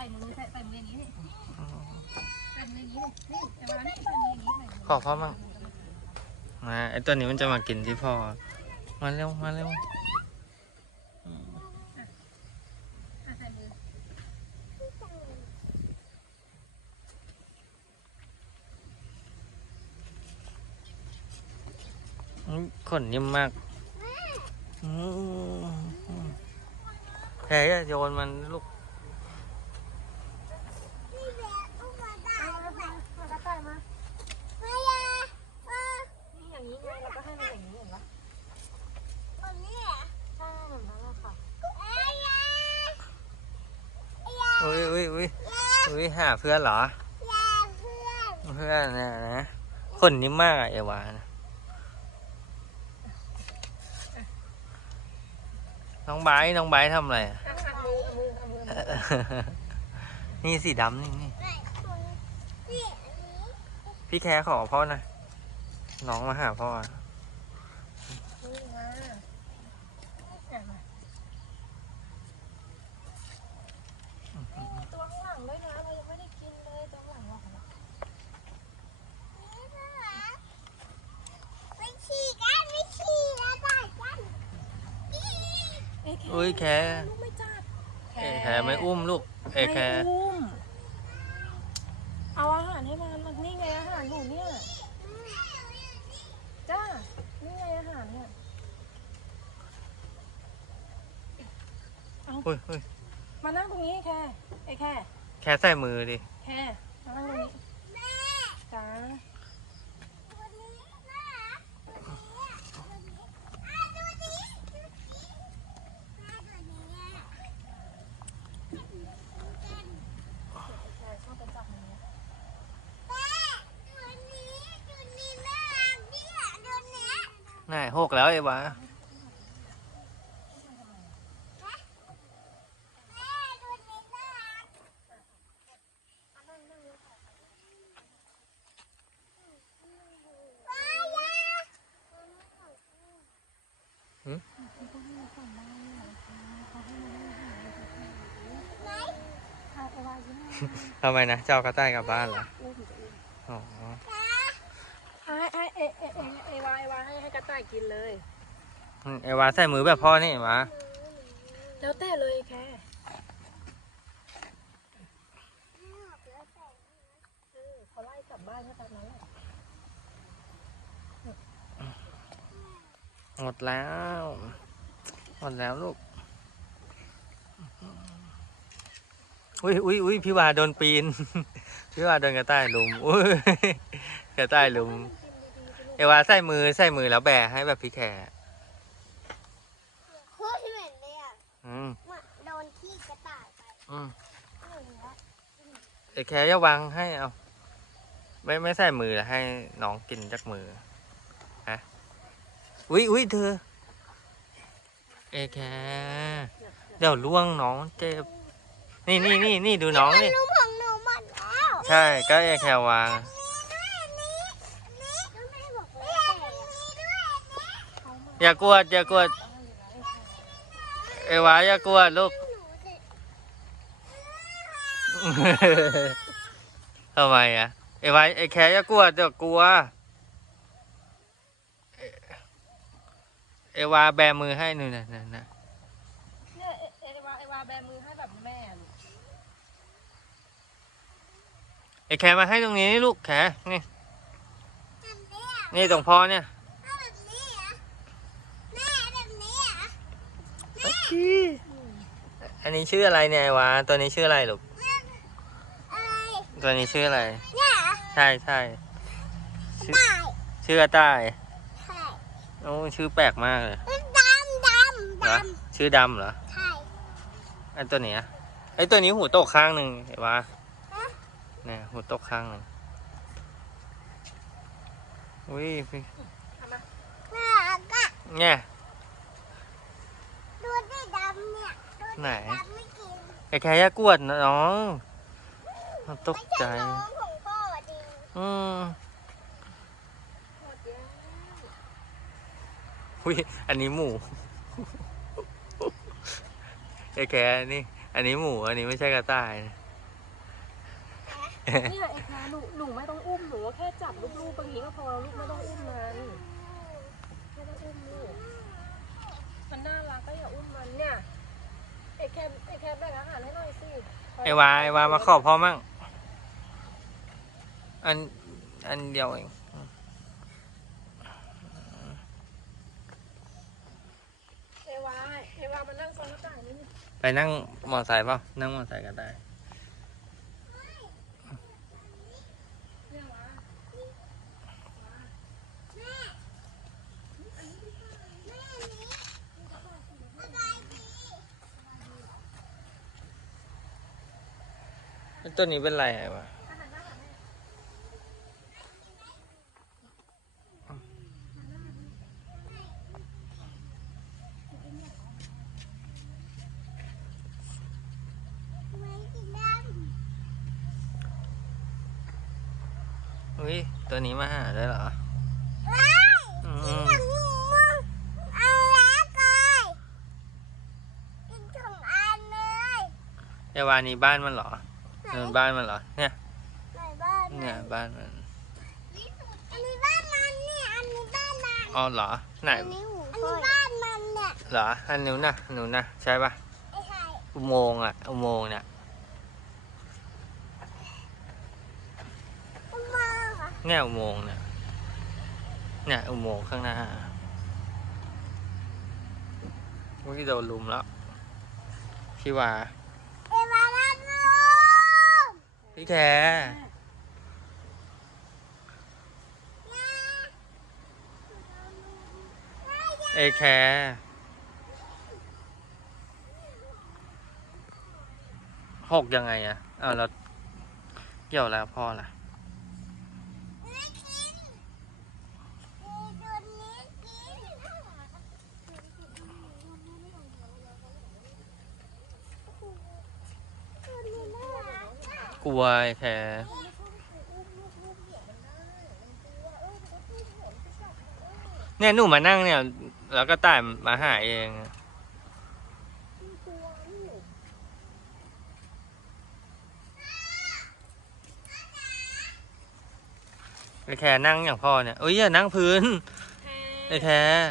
ส่มือใส่ใส่มืออย่างนี้นี่อ๋อใส่มืออย่างนี้นี่แต่ว่านี่ใส่มืออย่างนี้ใส่มืขอพ่อมั่งมาไอตัวนี้มันจะมากินที่พ่อ มาเร็ว มาเร็วอะใส่มืออืมขนนิ่มมากอืมแพ้อย่าโยนมันลูก เอามามากระต่ายมานี่อย่างนี้ไงเราก็ให้มันอย่างนี้เห็นปะใช่แบบนั้นแหละค่ะ อุ้ยอุ้ยอุ้ยอุ้ย หาเพื่อนเหรอ เพื่อนเนี่ยนะขนนิ่มมากอะเอวานะน้องไบร์ทน้องไบร์ททำอะไรอะอะเอามือเอามือเอามือเอามือนี่สีดำนี่นี่ พี่แคร์ขอพ่อหนะน้องมาหาพ่ออะ นี่มาอะมามีตัวข้างหลังด้วยนะเรายังไม่ได้กินเลยตัวข้างหลังหรอก เอ้ยแคอุ้ยแคร์ลูกไม่จับเอแคร์ไม่อุ้มลูกเอแคร์ไม่อุ้มเอาอาหารให้มันมันนี่ไงอาหารหนูเนี่ยจ้านี่ไงอาหารเนี่ยอุ้ยอุ้ยมานั่งตรงนี้แค่ไอ้แค่แคร์ใส่มือดิแค่มานั่งตรงนี้จ้า แค่ชอบไปจับมันเนี่ย ไหนหกแล้วเอวาพาไปวางยิ้มหน่อยทำไมนะ เจ้ากระต่ายกลับบ้านเหรอ ลูกถึงจะอิ่ม อ๋อ ให้ให้เอเอเอเอวาเอวาให้ให้ก ระต่ายกินเลยอืมเอวาใส่มือแบบพ่อนี่เอวาแล้วแต่เลยแค่เออเขาไล่กลับบ้านแค่ตอนนั้นแหละหมดแล้ว หมดแล้วลูก อุ้ยอุ้ยอุ้ยพี่วาโดนปีน พี่วาโดนกระต่ายลุมอุ้ยกระต่ายลุม เอวาใส่มือใส่มือแล้วแบะให้แบบพี่แขกอืมโดนขี้กระต่ายไปอืมเหลือไอ้แขกจะวางให้เอาไม่ไม่ใส่มือแล้วให้น้องกินจากมือฮะอุ้ยอุ้ยเธอเอแคเดี๋ยวล่วงน้องเจ็บนี่นี่นี่นี่ดูน้องนี่ลูกของหนูหมดแล้ว ใช่ก็เอแควางด้วยอันนี้อันนี้แล้วแม่บอกว่าแต่มีด้วยอันนี้ อย่ากวดอย่ากวดเอวาอย่ากวดลูกหนูสิทำไมอะเอวาไอแคอย่ากวดเดี๋ยวกลัวเอวาแบมือให้หนูนะนะนะเนี่ยเอเอวาเอวาแบมือให้แบบแม่ลูกไอแคมาให้ตรงนี้นี่ลูกแคนี่แบบนี้อะนี่ตรงพ่อเนี่ย เอาแบบนี้อะแม่แบบนี้อะ อันนี้ชื่ออะไรเนี่ยไอวาตัวนี้ชื่ออะไรลูกอะไรตัวนี้ชื่ออะไรเนี่ยเหรอใช่ใช่ชื่อได้ชื่อกระต่ายใช่โอ้ชื่อแปลกมากเลยมันดำดำเหรอดชื่อดำเหรอำใช่ไอันตัวเนี้ยไอตัวนี้หูตกข้างหนึ่งไอวาฮะเนี่ยหูตกข้างหนึ่งอุ้ยพี่น่ารักอะเนี่ย ดูดิดำเนี่ยดูดิ ไหนดำไม่กินไอแคยากวดนะน้องมันตกไม่ใจใช่น้องของพ่อดิอืมหมดยังอุ้ยอันนี้หมูไอแคนี่ อันนี้หมู อันนี้ไม่ใช่กระต่ายนะเนี่ยไอ้แคร์หนูหนูไม่ต้องอุ้มหนูแค่จับลูกๆอย่างนี้ก็พอลูกไม่ต้องอุ้มมันไม่ต้องอุ้มลูกมันน่ารักก็อย่าอุ้มมันเนี่ยไอ้แคร์ไอ้แคร์แบ่งอาหารให้หน่อยสิไอวาไอวามาขอพ่อมั่งอันอันเดียวเองเอวาเอวามานั่งโซนหน้าต่างนี่ไปนั่งมอไซค์เปล่านั่งมอไซค์ก็ได้ เนี่ยวะ แล้วตัวนี้เป็นไรไอวะไม่กินดอุ้ยตัวนี้มาหาได้เหรอำว้ายอืกินมอย่างงูเอาแล้วก่อยกินของอันเลยไอวานี่บ้านมันเหรอ ไหนเนินบ้านมันเหรอ เนี่ย ไหนบ้านเนี่ยบ้านมัน อันนี้บ้านมันเนี่ยอันนี้บ้านมันอ๋อเหรอ ไหนอันนี้บ้านมันเนี่ยเหรอ อันนู้นน่ะอันนู้นน่ะ ใช่ปะไอ้ไข่อุโมงค์อะ อุโมงค์เนี่ย อุโมงค์เหรอเนี่ยอุโมงค์เนี่ย เนี่ยอุโมงค์ข้างหน้าอุ้ยโดนลุมแล้วพี่วา เอวาลันลูก พี่แคเอแคหกยังไงอะอ้าวแล้วเกี่ยวแล้วพ่อล่ะ ไม่กินมีตัวนี้กินตัวนี้น่ารักอะ ก ลัวไอแคร์เนี่ยหนูมานั่งเนี่ย แล้วก็ต่ายมาหาเองไอแคร์นั่งอย่างพ่อเนี่ยเอ้ยอย่านั่งพื้นไอแคร์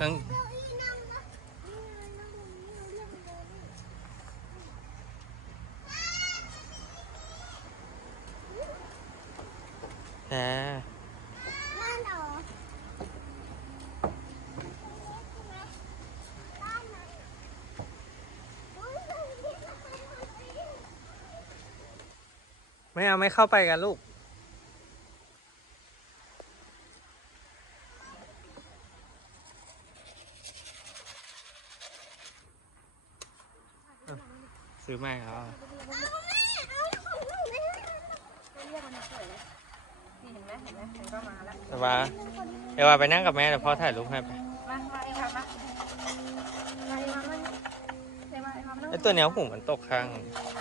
นั่งเก้าอี้นั่งนะนี่ไงนั่งตรงนี้เราเรียกมันเลยนี่ แคร์บ้านเราไม่เอาไม่เข้าไปกันลูก ซื้อไม่ครับเรียกมันมาเฉยเลย นี่เห็นไหมเห็นไหมมันก็มาแล้ว เอวาเอวาไปนั่งกับแม่เดี๋ยวพ่อถ่ายรูปให้ไปมามาเอวามามาเอวามาเอวาเอวามาไอตัวเนี้ยหูมันตกข้างเ